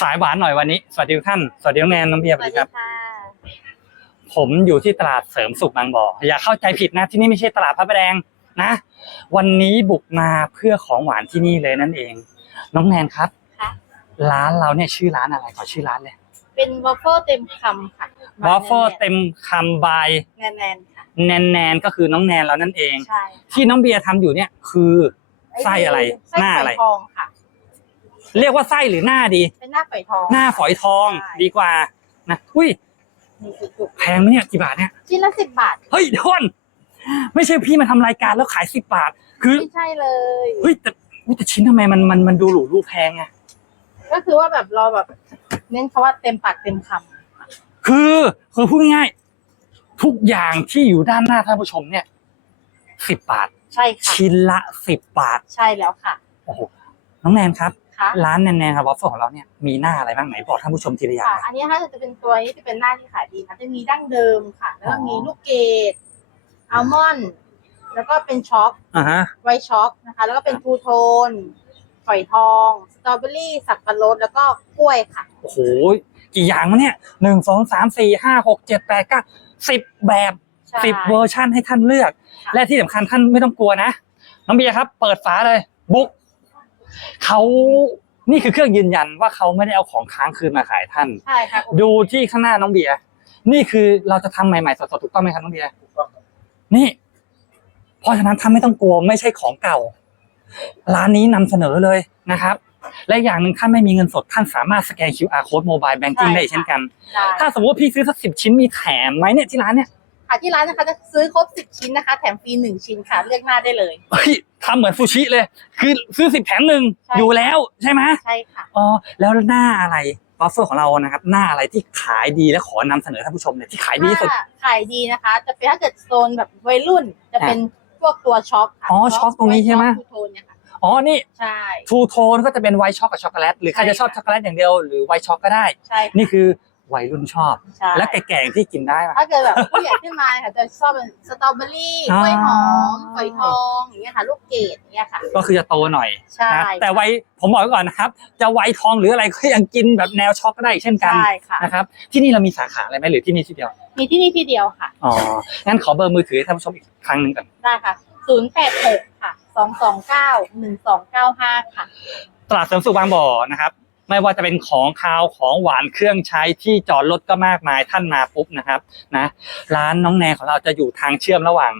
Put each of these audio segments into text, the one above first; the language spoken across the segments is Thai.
สายหวานหน่อยวันนี้ สวัสดีทุกท่าน สวัสดีน้องแนนน้องเบียร์สสวัสวัสดีดีครับค่ะผมอยู่ที่ตลาดเสริมสุขบางบ่อ อย่าเข้าใจผิดนะที่นี่ไม่ใช่ตลาดพระประแดงนะ วันนี้บุกมาเพื่อของหวานที่นี่เลยนั่นเอง น้องแนนครับ ค่ะ ร้านเราเนี่ยชื่อร้านอะไรขอชื่อร้านเลยเป็นวอฟเฟิลเต็มคำค่ะวอฟเฟิลเต็มคำบายแน่นๆค่ะ แนนแนนก็คือน้องแนนเรานั่นเอง ใช่ที่น้องเบียร์ทำอยู่เนี่ยคือ ไส้อะไรไส้หน้าฝอะไรอยทองค่ะ เรียกว่าไส้หรือหน้าดีเป็น หน้าฝอยทอง หน้าฝอยทองใช่ ดีกว่านะอุ้ยนี่คือจุกแพงไหมเนี่ยกี่บาทเนี่ยชิ้นละสิบบาทเฮ้ยเดี๋ยวก่อนไม่ใช่พี่มาทำรายการแล้วขายสิบบาท คือไม่ใช่เลย เฮ้ยแต่อุ๊ยแต่ชิ้นทำไมมันมันมันดูหรูรูปแพงอะก็คือว่าแบบเราแบบเน้นคำว่าเต็มปากเต็มคคือคือพูดง่ายๆทุกอย่างที่อยู่ด้านหน้าท่านผู้ชมเนี่ยสิบบาทำใช่ค่ะ ชิ้นละสิบบาท ใช่แล้วค่ะ โอ้โหน้องแนนครับ ค่ะร้านแนนแนนครับวอฟเฟิลของเราเนี่ยมีหน้าอะไรบ้างไหนบอกท่านผู้ชมทีละอย่างค่ะนะอันนี้ถ้าจะเป็นตัวนี้จะเป็นหน้าที่ขายดีค่ะจะมีดั้งเดิมค่ะ แล้วก็อ๋อมีลูกเกดอัลมอนด์แล้วก็เป็นช็อกอ่าฮะไวท์ช็อกนะคะ แล้วก็เป็นทูโทนฝอยทองสตรอเบอรี่สับปะรดแล้วก็กล้วยค่ะ โอ้โหกี่อย่างวะเนี่ยหนึ่งสองสามสี่ห้าหกเจ็ดแปดเก้าสิบแบบใช่ สิบเวอร์ชันให้ท่านเลือก ค่ะ และที่สำคัญท่านไม่ต้องกลัวนะ น้องเบียร์ครับ เปิดฝาเลย บุ๊ก เขานี่คือเครื่องยืนยันว่าเขาไม่ได้เอาของค้างคืนมาขายท่าน ใช่ค่ะดูที่ข้างหน้าน้องเบียร์นี่คือเราจะทำใหม่ๆสดๆถูกต้องไหมครับน้องเบียร์นี่ เพราะฉะนั้นท่านไม่ต้องกลัวไม่ใช่ของเก่า ร้านนี้นำเสนอเลยนะครับ และอย่างหนึ่งท่านไม่มีเงินสดท่านสามารถสแกน QR code mobile banking ได้เช่นกัน ได้ ถ้าสมมติว่าพี่ซื้อสักสิบชิ้นมีแถมไหมเนี่ยที่ร้านเนี่ย ค่ะที่ร้านนะคะจะซื้อครบสิบชิ้นนะคะ แถมฟรีหนึ่งชิ้นค่ะ เลือกหน้าได้เลย เฮ้ยทำเหมือนซูชิเลย คือซื้อสิบแถมหนึ่งใช่ อยู่แล้วใช่ไหมใช่ค่ะ อ๋อแล้วหน้าอะไรบัฟเฟอร์ของเรานะครับ หน้าอะไรที่ขายดีและขอนำเสนอท่านผู้ชมเนี่ยที่ขายดีที่สุด ถ้าขายดีนะคะ จะเป็นถ้าเกิดโซนแบบวัยรุ่นจะเป็นพวกตัวช็อกค่ะอ๋อช็อกตรงนี้ใช่ไหมทูโทนเนี่ยค่ะอ๋อนี่ใช่ ทูโทนก็จะเป็นไวท์ช็อกกับช็อกโกแลตหรือใครจะชอบใช่ค่ะ ช็อกโกแลตอย่างเดียวหรือไวท์ช็อกก็ได้ ใช่นี่คือ วัยรุ่นชอบ ใช่และแก่ๆที่กินได้ปะถ้าเกิดแบบผู้ใหญ่ขึ้นมาค่ะจะชอบเป็นสตรอเบอรี่อ๋อกล้วยหอมฝอยทองอย่างเงี้ยค่ะ ลูกเกดอย่างเงี้ยค่ะ ก็คือจะโตหน่อยใช่นะแต่วัยผมบอกไว้ก่อนนะครับ จะไวท์ทองหรืออะไรก็ยังกินแบบแนวช็อกก็ได้อีกเช่นกันใช่ค่ะ นะครับ ที่นี่เรามีสาขาอะไรไหมหรือที่นี่ที่เดียว มีที่นี่ที่เดียวค่ะ อ๋อ งั้นขอเบอร์มือถือให้ท่านผู้ชมอีกครั้งหนึ่งก่อน ได้ค่ะ 0 8 6 ค่ะ 2 2 9 1 2 9 5 ค่ะ ตลาดเสริมสุขบางบ่อนะครับ ไม่ว่าจะเป็นของคาวของหวานเครื่องใช้ที่จอดรถก็มากมายท่านมาปุ๊บนะครับนะร้านน้องแนนของเราจะอยู่ทางเชื่อมระหว่าง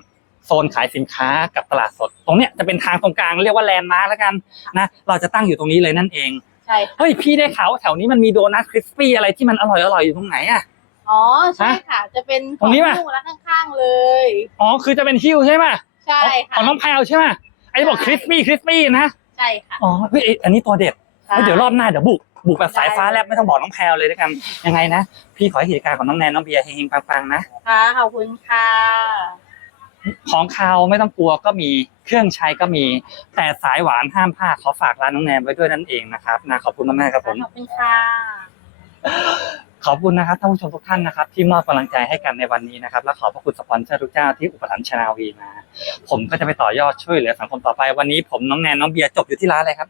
โซนขายสินค้ากับตลาดสด ตรงเนี้ยจะเป็นทางตรงกลางเรียกว่าแลนด์มาร์กแล้วกันนะเราจะตั้งอยู่ตรงนี้เลยนั่นเองใช่ค่ะเฮ้ยพี่ได้ข่าวว่าแถวนี้มันมีโดนัทคริสปี้อะไรที่มันอร่อยอร่อยๆอยู่ตรงไหนอะ อ๋อใช่ค่ะ จะเป็นตรงนี้ป่ะของลูกร้านข้างๆเลย อ๋อคือจะเป็นฮิวใช่ไหมใช่ขค่ะองน้องแพลวใช่ไหมไอ้ที่บอกคริสปี้คริสปี้นะใช่ค่ะอ๋อเฮ้ยอันนี้ตัวเด็ด ใช่เฮ้ยเดี๋ยวรอบหน้าเดี๋ยวบุกบุกแบบสายฟ้าได้เลยแลบไม่ต้องบอกน้องแพลวเลยด้วยกันยังไงนะพี่ขอให้กิจการของน้องแนนน้องเบียร์เฮงๆปังๆนะ ค่ะขอบคุณค่ะของคาวไม่ต้องกลัวก็มีเครื่องใช้ก็มี แต่สายหวานห้ามพลาดขอฝากร้านน้องแนนไว้ด้วยนั่นเองนะครับนะขอบคุณมากๆครับผม ขอบคุณค่ะขอบคุณนะครับท่านผู้ชมทุกท่านนะครับ ที่มอบกำลังใจให้กันในวันนี้นะครับ และขอบพระคุณสปอนเซอร์ทุกเจ้าที่อุปถัมภ์ชนาวีมา ผมก็จะไปต่อยอดช่วยเหลือสังคมต่อไปวันนี้ผมน้องแนนน้องเบียร์จบอยู่ที่ร้านอะไรครับ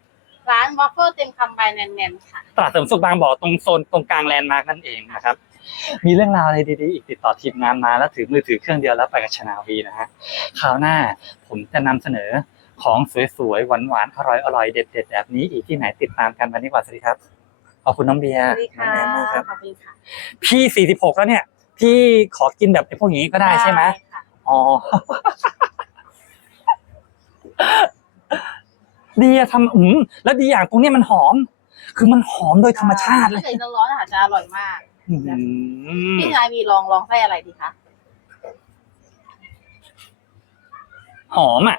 ร้านวอฟเฟิลเต็มคำบายแนนๆค่ะ ตลาดเสริมสุขบางบ่อตรงโซนตรงกลางแลนด์มาร์กนั่นเองนะครับ มีเรื่องราวอะไรดีๆ อีกติดต่อทีมงานมาแล้วถือมือถือเครื่องเดียวแล้วไปกับชนาวีนะฮะคราวหน้าผมจะนำเสนอของสวยๆ หวานๆ อร่อยๆ เด็ดๆ แบบนี้อีกที่ไหนติดตามกันวันนี้ก่อนสวัสดีครับ ขอบคุณน้องเบียสร์วัสดีน้องค่ะแนนมากครับ ขอบคุณค่ะพี่สี่สิบหกแล้วเนี่ย พี่ขอกินแบบไอ้พวกอย่างนี้ก็ได้ใช่ไหมค่ะ อ๋อ ดีอะทำอืมแล้วดีอย่างตรงเนี้ยมันหอม คือมันหอมโดยธรรมชาติเลถ้ายเกิดร้อนๆอาหารจะอร่อยมาก อืมพี่นายมีลองลองไส้อะไรดีคะ หอมอะ